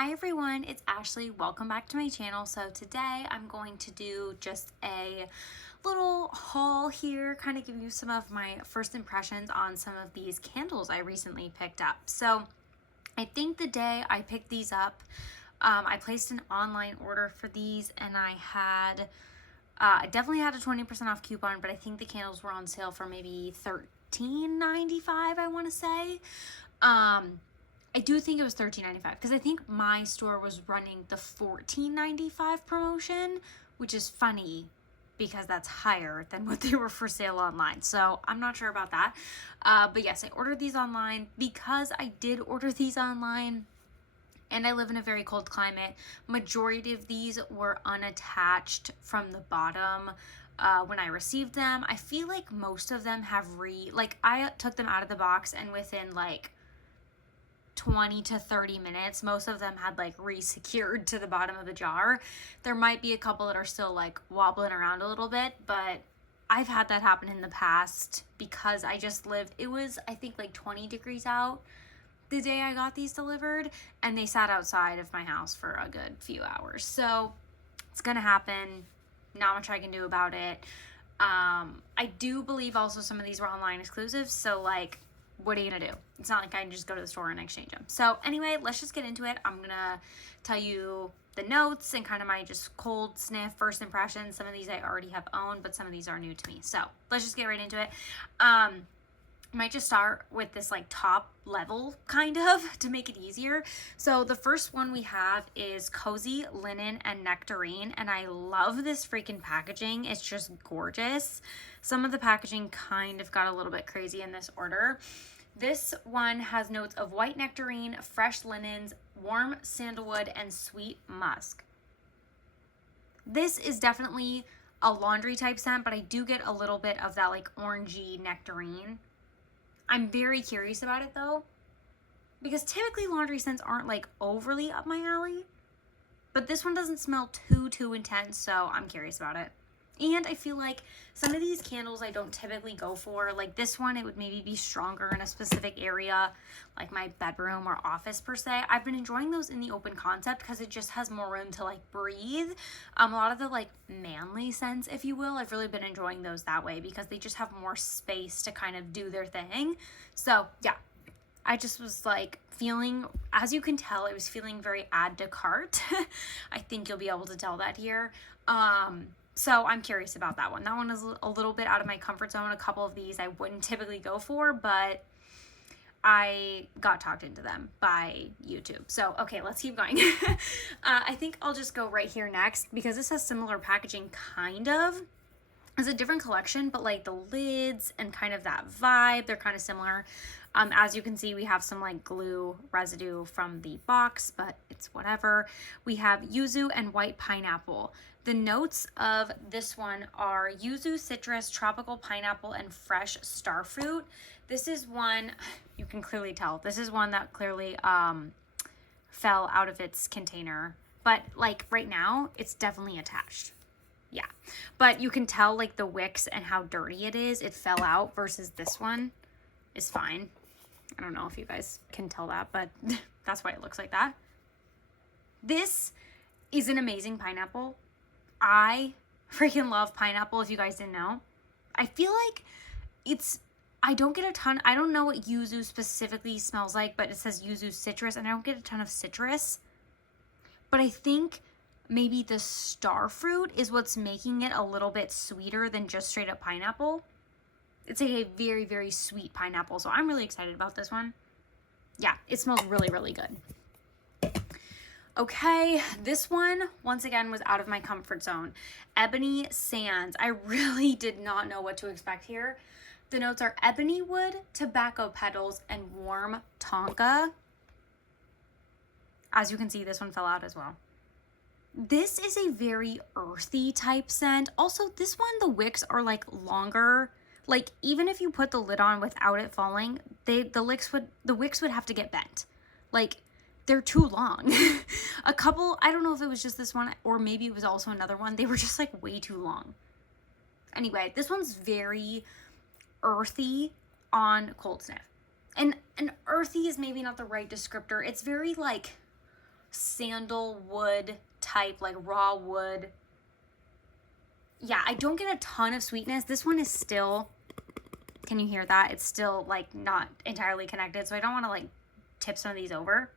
Hi everyone, it's Ashley. Welcome back to my channel. So today I'm going to do just a little haul here, kind of give you some of my first impressions on some of these candles I recently picked up. So I think the day I picked these up, I placed an online order for these and I definitely had a 20% off coupon, but I think the candles were on sale for maybe $13.95, I want to say. I do think it was $13.95 because I think my store was running the $14.95 promotion, which is funny because that's higher than what they were for sale online. So I'm not sure about that. But yes, I ordered these online because I did order these online and I live in a very cold climate. Majority of these were unattached from the bottom when I received them. I feel like most of them have I took them out of the box and within like 20 to 30 minutes, most of them had like re-secured to the bottom of the jar. There might be a couple that are still like wobbling around a little bit, but I've had that happen in the past because I just lived, it was I think like 20 degrees out the day I got these delivered, and they sat outside of my house for a good few hours. So it's gonna happen, not much I can do about it. I do believe also some of these were online exclusives, so like, what are you gonna do? It's not like I can just go to the store and exchange them. So anyway, let's just get into it. I'm gonna tell you the notes and kind of my just cold sniff first impressions. Some of these I already have owned, but some of these are new to me. So let's just get right into it. I might just start with this like top level kind of to make it easier. So the first one we have is Cozy Linen and Nectarine, and I love this freaking packaging. It's just gorgeous. Some of the packaging kind of got a little bit crazy in this order. This one has notes of white nectarine, fresh linens, warm sandalwood, and sweet musk. This is definitely a laundry type scent, but I do get a little bit of that like orangey nectarine. I'm very curious about it though, because typically laundry scents aren't like overly up my alley, but this one doesn't smell too intense, so I'm curious about it. And I feel like some of these candles I don't typically go for. Like this one, it would maybe be stronger in a specific area, like my bedroom or office per se. I've been enjoying those in the open concept because it just has more room to like breathe. A lot of the like manly scents, if you will, I've really been enjoying those that way because they just have more space to kind of do their thing. So yeah, I just was like feeling, as you can tell, I was feeling very add to cart. I think you'll be able to tell that here. So I'm curious about that one. That one is a little bit out of my comfort zone. A couple of these I wouldn't typically go for, but I got talked into them by YouTube. So, okay, let's keep going. I think I'll just go right here next because this has similar packaging, kind of. It's a different collection, but like the lids and kind of that vibe, they're kind of similar. As you can see, we have some like glue residue from the box, but it's whatever. We have yuzu and white pineapple. The notes of this one are yuzu, citrus, tropical pineapple, and fresh starfruit. This is one, you can clearly tell, this is one that clearly fell out of its container. But like right now, it's definitely attached. Yeah, but you can tell like the wicks and how dirty it is. It fell out versus this one is fine. I don't know if you guys can tell that, but that's why it looks like that. This is an amazing pineapple. I freaking love pineapple, if you guys didn't know. I feel like I don't get a ton, I don't know what yuzu specifically smells like, but it says yuzu citrus, and I don't get a ton of citrus. But I think maybe the starfruit is what's making it a little bit sweeter than just straight up pineapple. It's like a very, very sweet pineapple. So I'm really excited about this one. Yeah, it smells really, really good. Okay, this one, once again, was out of my comfort zone. Ebony Sands. I really did not know what to expect here. The notes are ebony wood, tobacco petals, and warm tonka. As you can see, this one fell out as well. This is a very earthy type scent. Also, this one, the wicks are like longer. Like even if you put the lid on without it falling, the wicks would have to get bent. Like they're too long. A couple, I don't know if it was just this one or maybe it was also another one. They were just like way too long. Anyway, this one's very earthy on cold sniff. And earthy is maybe not the right descriptor. It's very like sandalwood type, like raw wood. Yeah, I don't get a ton of sweetness. This one is still, can you hear that? It's still like not entirely connected, so I don't want to like tip some of these over.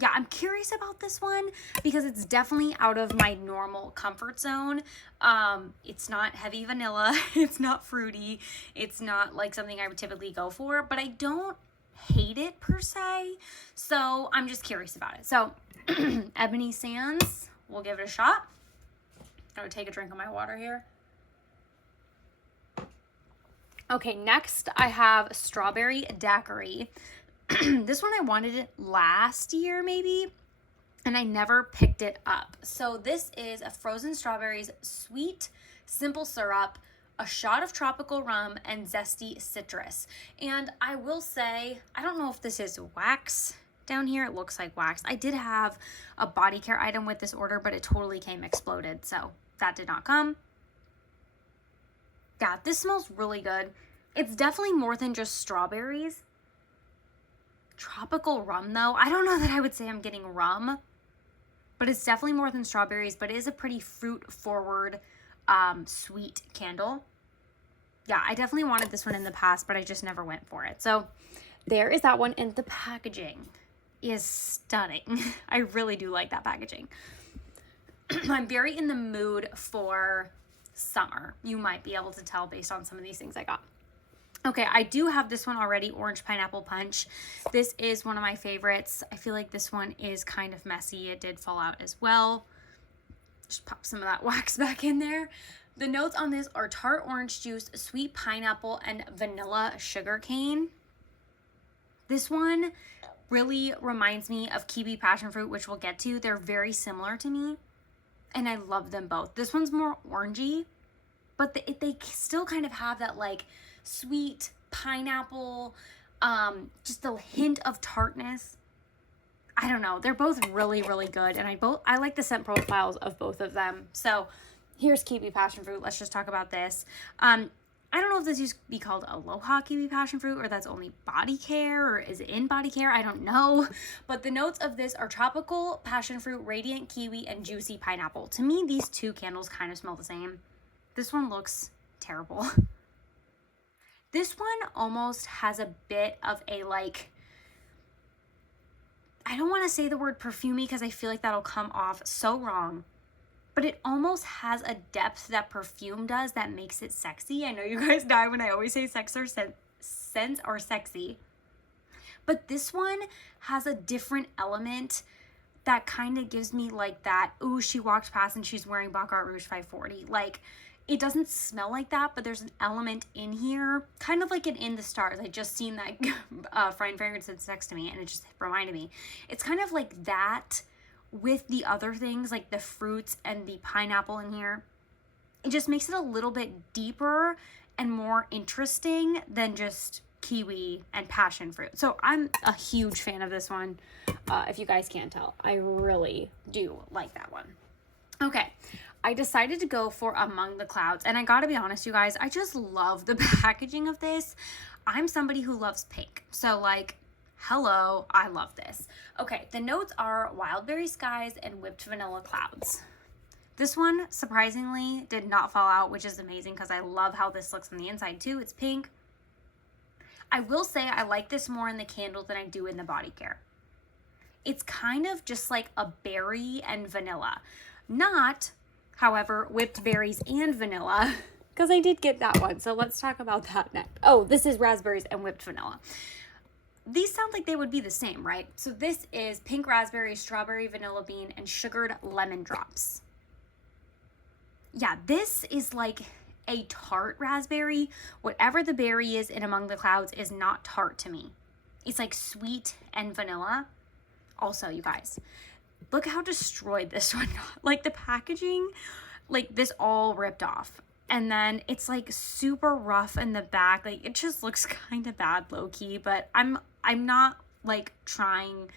Yeah, I'm curious about this one because it's definitely out of my normal comfort zone. It's not heavy vanilla. It's not fruity. It's not like something I would typically go for, but I don't hate it per se. So I'm just curious about it. So Ebony Sands, we'll give it a shot. I would take a drink of my water here. Okay, next I have Strawberry Daiquiri. This one I wanted it last year maybe, and I never picked it up. So this is a frozen strawberries, sweet, simple syrup, a shot of tropical rum, and zesty citrus. And I will say, I don't know if this is wax down here. It looks like wax. I did have a body care item with this order, but it totally came exploded, so that did not come. Yeah, this smells really good. It's definitely more than just strawberries. Tropical rum though, I don't know that I would say I'm getting rum, but it's definitely more than strawberries, but it is a pretty fruit forward sweet candle. Yeah, I definitely wanted this one in the past, but I just never went for it. So there is that one, and the packaging is stunning. I really do like that packaging. I'm very in the mood for summer. You might be able to tell based on some of these things I got. Okay, I do have this one already, Orange Pineapple Punch. This is one of my favorites. I feel like this one is kind of messy. It did fall out as well. Just pop some of that wax back in there. The notes on this are tart orange juice, sweet pineapple, and vanilla sugar cane. This one really reminds me of Kiwi Passion Fruit, which we'll get to. They're very similar to me, and I love them both. This one's more orangey, but they still kind of have that like sweet pineapple, just a hint of tartness. I don't know. They're both really, really good, and I like the scent profiles of both of them. So here's Kiwi Passion Fruit. Let's just talk about this. I don't know if this used to be called Aloha Kiwi Passion Fruit, or that's only body care, or is it in body care? I don't know. But the notes of this are tropical passion fruit, radiant kiwi, and juicy pineapple. To me, these two candles kind of smell the same. This one looks terrible. This one almost has a bit of a like, I don't want to say the word perfumey because I feel like that'll come off so wrong, but it almost has a depth that perfume does that makes it sexy. I know you guys die when I always say sex or scent or sexy, but this one has a different element that kind of gives me like that, ooh, she walked past and she's wearing Baccarat Rouge 540. Like, it doesn't smell like that, but there's an element in here, kind of like an In the Stars. I just seen that Fine Fragrance sits next to me, and it just reminded me. It's kind of like that with the other things, like the fruits and the pineapple in here. It just makes it a little bit deeper and more interesting than just kiwi and passion fruit. So I'm a huge fan of this one, if you guys can't tell. I really do like that one. Okay. I decided to go for Among the Clouds, and I gotta be honest, you guys, I just love the packaging of this. I'm somebody who loves pink, so like, hello, I love this. Okay, the notes are wild berry skies and whipped vanilla clouds. This one, surprisingly, did not fall out, which is amazing because I love how this looks on the inside too. It's pink. I will say I like this more in the candle than I do in the body care. It's kind of just like a berry and vanilla. Not, however, whipped berries and vanilla, because I did get that one. So let's talk about that next. Oh, this is raspberries and whipped vanilla. These sound like they would be the same, right? So this is pink raspberry, strawberry, vanilla bean, and sugared lemon drops. Yeah, this is like a tart raspberry. Whatever the berry is in Among the Clouds is not tart to me. It's like sweet and vanilla. Also, you guys, look how destroyed this one got. Like the packaging, like this all ripped off. And then it's like super rough in the back. Like it just looks kind of bad low key, but I'm not like trying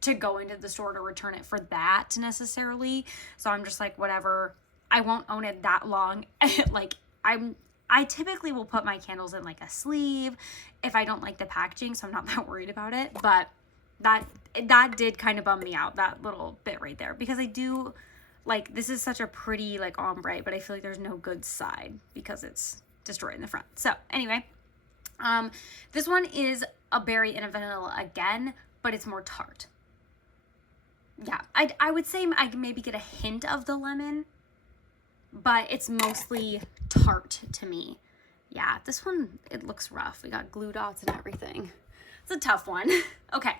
to go into the store to return it for that necessarily. So I'm just like, whatever. I won't own it that long. Like I typically will put my candles in like a sleeve if I don't like the packaging, so I'm not that worried about it. But that did kind of bum me out, that little bit right there, because I do like, this is such a pretty like ombre, but I feel like there's no good side because it's destroyed in the front. So anyway, this one is a berry and a vanilla again, but it's more tart. Yeah, I would say I can maybe get a hint of the lemon, but it's mostly tart to me. Yeah, this one, it looks rough. We got glue dots and everything. It's a tough one. Okay,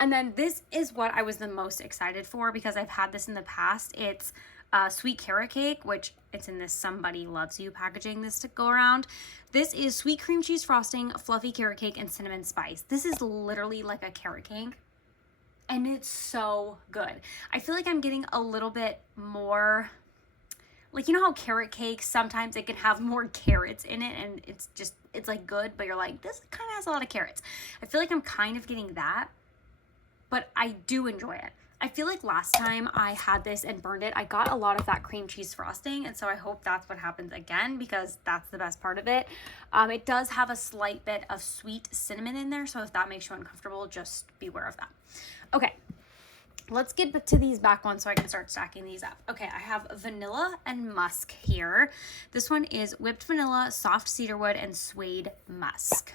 and then this is what I was the most excited for because I've had this in the past. It's sweet carrot cake, which it's in this Somebody Loves You packaging this to go around. This is sweet cream cheese frosting, fluffy carrot cake, and cinnamon spice. This is literally like a carrot cake, and it's so good. I feel like I'm getting a little bit more, like, you know how carrot cake, sometimes it can have more carrots in it and it's like good, but you're like, this kind of has a lot of carrots. I feel like I'm kind of getting that, but I do enjoy it. I feel like last time I had this and burned it, I got a lot of that cream cheese frosting, and so I hope that's what happens again because that's the best part of it. It does have a slight bit of sweet cinnamon in there, so if that makes you uncomfortable, just beware of that. Okay, let's get to these back ones so I can start stacking these up. Okay, I have vanilla and musk here. This one is whipped vanilla, soft cedarwood, and suede musk.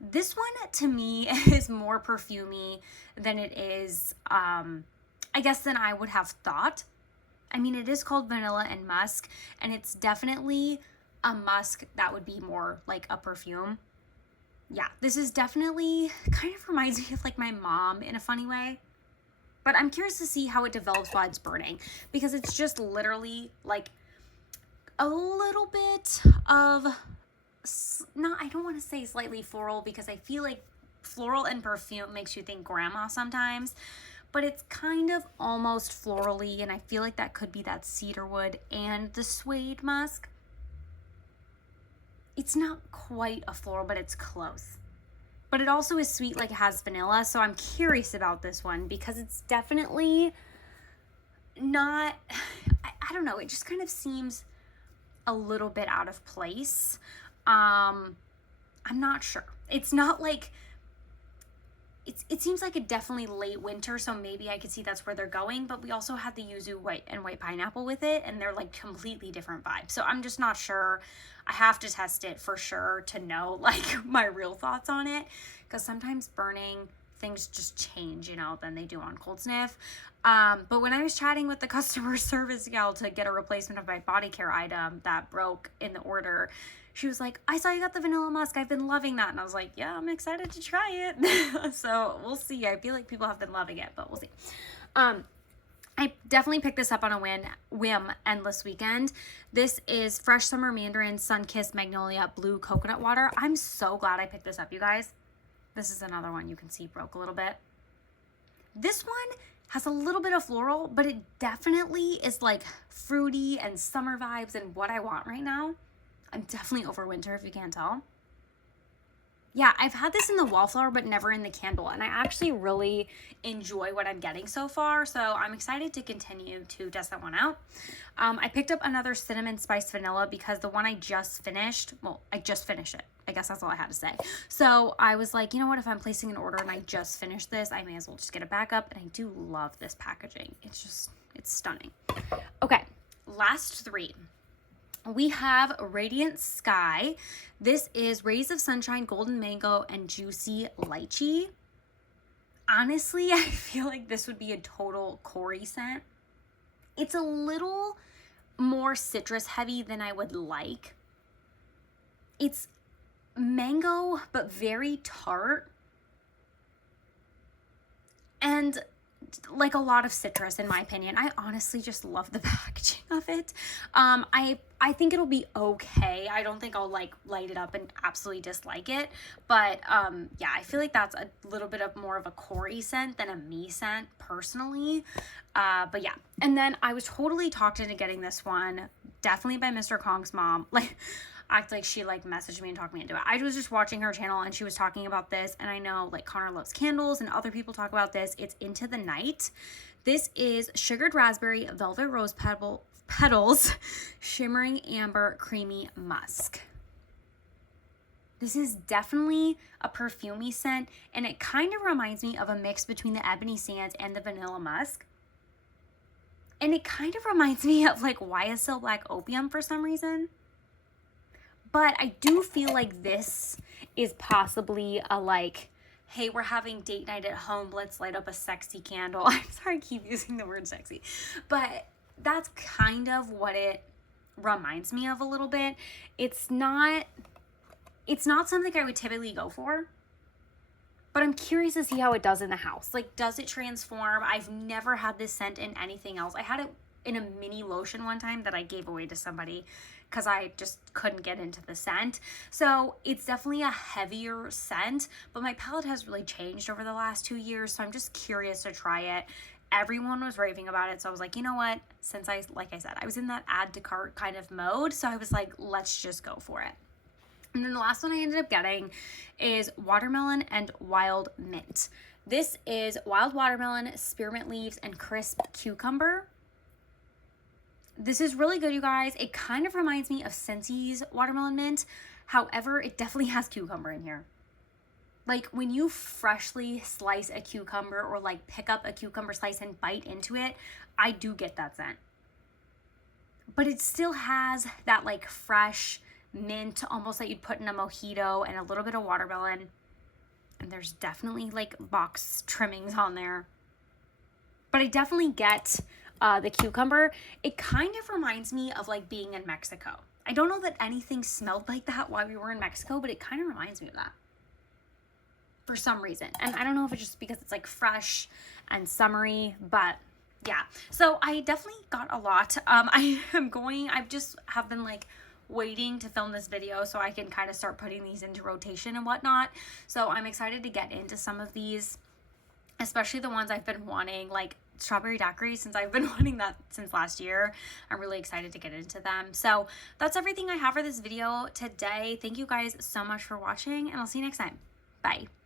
This one to me is more perfumey than it is, I guess, than I would have thought. I mean, it is called vanilla and musk, and it's definitely a musk that would be more like a perfume. Yeah, this is definitely kind of reminds me of like my mom in a funny way. But I'm curious to see how it develops while it's burning, because it's just literally like a little bit of, no, I don't want to say slightly floral because I feel like floral and perfume makes you think grandma sometimes, but it's kind of almost florally, and I feel like that could be that cedarwood and the suede musk. It's not quite a floral, but it's close. But it also is sweet, like it has vanilla, so I'm curious about this one because it's definitely not, I don't know, it just kind of seems a little bit out of place. I'm not sure. It's not like, it seems like a definitely late winter, so maybe I could see that's where they're going, but we also had the yuzu white and white pineapple with it, and they're like completely different vibes. So I'm just not sure. I have to test it for sure to know like my real thoughts on it, because sometimes burning things just change, you know, than they do on cold sniff. But when I was chatting with the customer service gal to get a replacement of my body care item that broke in the order, she was like, I saw you got the vanilla musk. I've been loving that. And I was like, yeah, I'm excited to try it. So we'll see. I feel like people have been loving it, but we'll see. I definitely picked this up on a whim endless weekend. This is Fresh Summer Mandarin Sun-Kissed Magnolia Blue Coconut Water. I'm so glad I picked this up, you guys. This is another one you can see broke a little bit. This one has a little bit of floral, but it definitely is like fruity and summer vibes and what I want right now. I'm definitely over winter, if you can't tell. Yeah, I've had this in the Wallflower, but never in the candle, and I actually really enjoy what I'm getting so far, so I'm excited to continue to test that one out. I picked up another cinnamon spice vanilla because the one I just finished, well, I just finished it. I guess that's all I had to say. So I was like, you know what, if I'm placing an order and I just finished this, I may as well just get it back up, and I do love this packaging. It's stunning. Okay, last three. We have Radiant Sky. This is Rays of Sunshine, Golden Mango, and Juicy Lychee. Honestly, I feel like this would be a total Corey scent. It's a little more citrus heavy than I would like. It's mango, but very tart. And like a lot of citrus, in my opinion. I honestly just love the packaging of it. I think it'll be okay. I don't think I'll like light it up and absolutely dislike it, but yeah, I feel like that's a little bit of more of a Corey scent than a me scent personally. But yeah, and then I was totally talked into getting this one, definitely by Mr. Kong's mom. Like, act like she like messaged me and talked me into it. I was just watching her channel and she was talking about this, and I know like Connor loves candles and other people talk about this. It's Into the Night. This is sugared raspberry, velvet rose petals, shimmering amber, creamy musk. This is definitely a perfumey scent, and it kind of reminds me of a mix between the Ebony Sands and the Vanilla Musk. And it kind of reminds me of like YSL Black Opium for some reason. But I do feel like this is possibly a like, hey, we're having date night at home, let's light up a sexy candle. I'm sorry I keep using the word sexy. But that's kind of what it reminds me of a little bit. It's not something I would typically go for, but I'm curious to see how it does in the house. Like, does it transform? I've never had this scent in anything else. I had it in a mini lotion one time that I gave away to somebody because I just couldn't get into the scent. So it's definitely a heavier scent, but my palette has really changed over the last 2 years. So I'm just curious to try it. Everyone was raving about it. So I was like, you know what? Since like I said, I was in that add to cart kind of mode. So I was like, let's just go for it. And then the last one I ended up getting is Watermelon and Wild Mint. This is wild watermelon, spearmint leaves, and crisp cucumber. This is really good, you guys. It kind of reminds me of Scentsy's watermelon mint. However, it definitely has cucumber in here. Like when you freshly slice a cucumber or like pick up a cucumber slice and bite into it, I do get that scent. But it still has that like fresh mint, almost like you'd put in a mojito, and a little bit of watermelon. And there's definitely like box trimmings on there. But I definitely get the cucumber. It kind of reminds me of like being in Mexico. I don't know that anything smelled like that while we were in Mexico, but it kind of reminds me of that for some reason. And I don't know if it's just because it's like fresh and summery, but yeah. So I definitely got a lot. I just have been like waiting to film this video so I can kind of start putting these into rotation and whatnot. So I'm excited to get into some of these, especially the ones I've been wanting, like Strawberry Daiquiri, since I've been wanting that since last year. I'm really excited to get into them. So that's everything I have for this video today. Thank you guys so much for watching, and I'll see you next time. Bye.